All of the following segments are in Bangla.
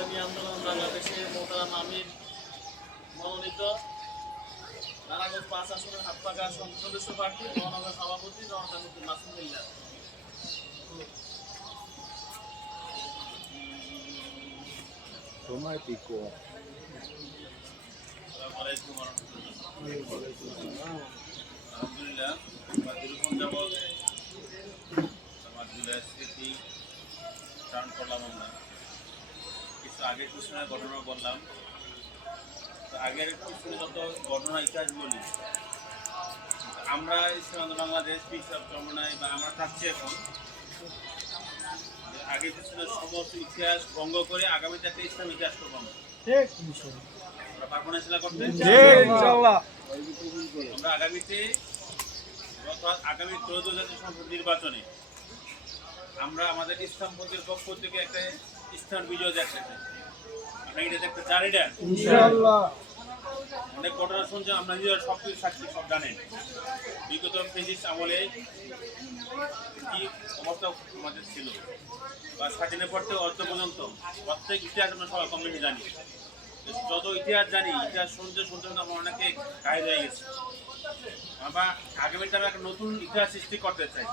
ইসলামী আন্দোলন বাংলাদেশের মোহতারাম আমির মনোনীত নারায়ণগঞ্জ ৫ আসনের হাতপাকা সদস্য প্রার্থী মহানগর সভাপতি জনতা মাসুম মিল্লাত। আলহামদুলিল্লাহ দীর্ঘক্ষণ যাবৎ আমার জুলাই স্মৃতি স্মরণ করলাম। আমরা কিছু আগের পিছনে ঘটনা বললাম। তো আগের পিছনে যত ঘটনা ইতিহাস বলি, আমরা ইসলাম বাংলাদেশ পিছাব চমনায় বা আমরা থাকছি এখন আগের পিছনে সমস্ত ইতিহাস ভঙ্গ করে আগামীতে একটা ইসলাম ইতিহাস করবো আমরা। আমরা পারবো না সেটা করতে? আমরা আগামীতে আগামী ত্রয়োদশ জাতীয় সংসদ নির্বাচনে আমরা আমাদের ইসলামপন্থীর পক্ষ থেকে একটা ইসলাম বিজয় দেখতে চাই। আপনারা এটা দেখতে চান? এটা অনেক ঘটনা শুনছে, আমরা নিজেরা সব কিছু সাক্ষী, সব জানেন। বিগত ফেসিস্ট আমলে কি অবস্থা আমাদের ছিল বা স্বাধীনের পর থেকে অর্থ পর্যন্ত প্রত্যেক ইতিহাস আমরা সবাই কম বেশি জানি। যত ইতিহাস জানি, ইতিহাস শুনতে শুনতে আমরা অনেকে গায়ে হয়ে গেছি। আমরা আগামীতে আমরা একটা নতুন ইতিহাস সৃষ্টি করতে চাই।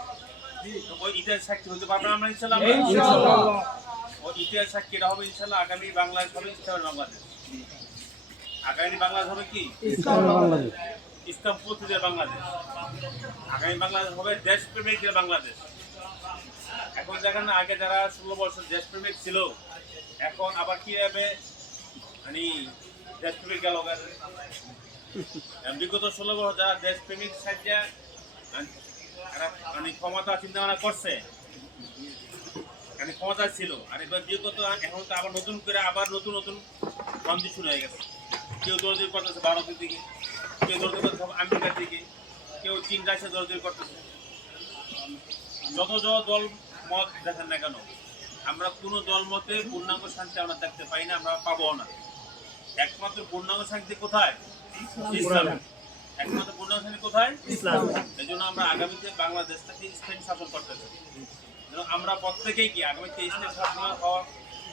ওই ইতিহাস সাক্ষী হতে পারবো আমরা ইনশাল্লাহ। ওই ইতিহাস সাক্ষীরা হবে ইনশাল্লাহ আগামী বাংলাদেশ হবে ইসলামের বাংলাদেশ। আগামী বাংলাদেশ হবে কি? ইসলাম পন্থীদের বাংলাদেশ। আগামী বাংলাদেশ হবে দেশপ্রেমিকদের বাংলাদেশ। এখন দেখেন না, আগে যারা 16 বছর দেশপ্রেমিক ছিল, এখন আবার কি হবে মানে দেশপ্রেমিক গেল। বিগত 16 বছর যারা দেশপ্রেমিক সাজ্জা মানে ক্ষমতা চিন্তা ভাবনা করছে, মানে ক্ষমতা ছিল, আর এবার বিগত এখন তো আবার নতুন করে আবার নতুন নতুন বন্দী শুরু হয়ে গেছে। কেউ দৌড়দৌড়ি করতেছে ভারতের দিকে, কেউ দৌড়দৌড়ি করতেছে আমেরিকার দিকে, কেউ চীন রাশিয়া দৌড়দৌড়ি করতেছে। যত দল মত দেখেন না কেন, আমরা কোনো দল মতে পূর্ণাঙ্গ শান্তি আমরা দেখতে পাই না, আমরা পাবো না। একমাত্র পূর্ণাঙ্গ শান্তি কোথায়? ইসলাম। একমাত্র পূর্ণাঙ্গ শান্তি কোথায়? ইসলাম। এই জন্য আমরা আগামীতে বাংলাদেশটাকে ইসলাম শাসন করতে চাই। আমরা প্রত্যেকেই কি আগামীতে ইসলাম শাসন হওয়ার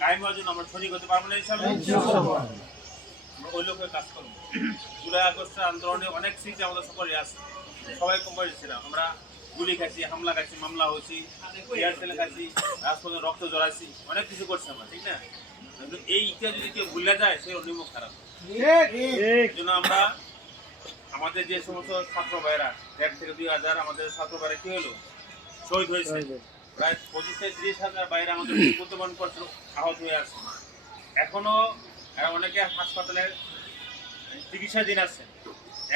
কায়েম হওয়ার জন্য আমরা শরীক হতে পারবো না ইনশাআল্লাহ। আমরা ওই লোকের কাজ করবো। জুলাই আগস্টের আন্দোলনে অনেক স্মৃতি আমাদের সকলে আছে, সবাই কম ছিলাম। আমরা গুলি খাইছি, হামলা খাইছি, মামলা হয়েছি, এয়ার সেলে খাইছি, রাজপথে রক্ত জড়াইছি, অনেক কিছু করছি আমরা, ঠিক না? কিন্তু এই ইতিহাস যদি কেউ ভুলে যায়, সে অন্যমুখ খারাপ। এই জন্য আমরা আমাদের যে সমস্ত ছাত্র ভাইরা 1,500 থেকে 2,000 আমাদের ছাত্র ভাইরা কি হলো শহীদ হয়েছে, প্রায় 25,000-30,000 বাইরে আমাদের বর্তমান করছে, আহত হয়ে আছে। এখনো অনেকে হাসপাতালের চিকিৎসাধীন আছে।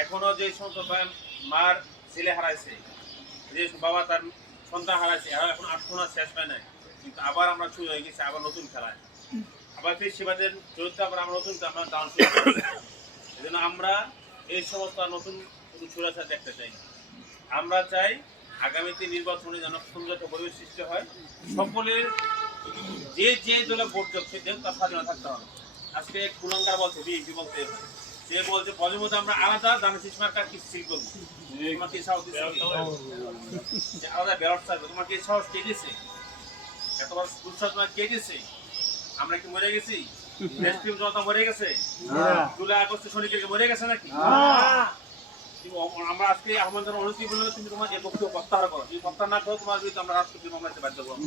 এখনো যে সমস্ত মার ছেলে হারাইছে, যে বাবা তার সন্তান হারাইছে, এখন আটখোনা শেষ হয় নাই, কিন্তু আবার আমরা শুরু হয়ে গেছি আবার নতুন খেলায়। আবার ফির সেবাদের চরিত্র আবার আমরা নতুন আমরা দান শুরু করছি। এই জন্য আমরা এই সমস্ত নতুন সুরাচার দেখতে চাই না। আমরা চাই আগামীতে নির্বাচনে যেন সুন্দর একটা পরিবেশ সৃষ্টি হয়। সকলের যে দলে ভোট করছে তার স্বাধীনতা থাকতে হবে। আজকে কুলাঙ্গার বলছে, বিএনপি বলতে, সে বলছে পদের মধ্যে আমরা আলাদা দানের মার্কার কি সিল করবো। তোমার কি সাহস দিচ্ছে? আলাদা ব্যালট থাকবে, তোমার কি সাহস কে দিয়েছে? এত বড় দুঃসাহস তোমার কে দিয়েছে? আমরা কি মরে গেছি? দেশপ্রেম জনতা মরে গেছে? জুলাই আগস্টে সৈনিকদেরকে মরে গেছে নাকি? আমরা আজকে আমাদের অনুমতি বললে তুমি তোমার এই বক্তব্য প্রত্যাহার করো। যদি প্রত্যাহার না করো, তোমার বিরুদ্ধে আমরা রাষ্ট্রপতি মামলা বাধ্য করবো।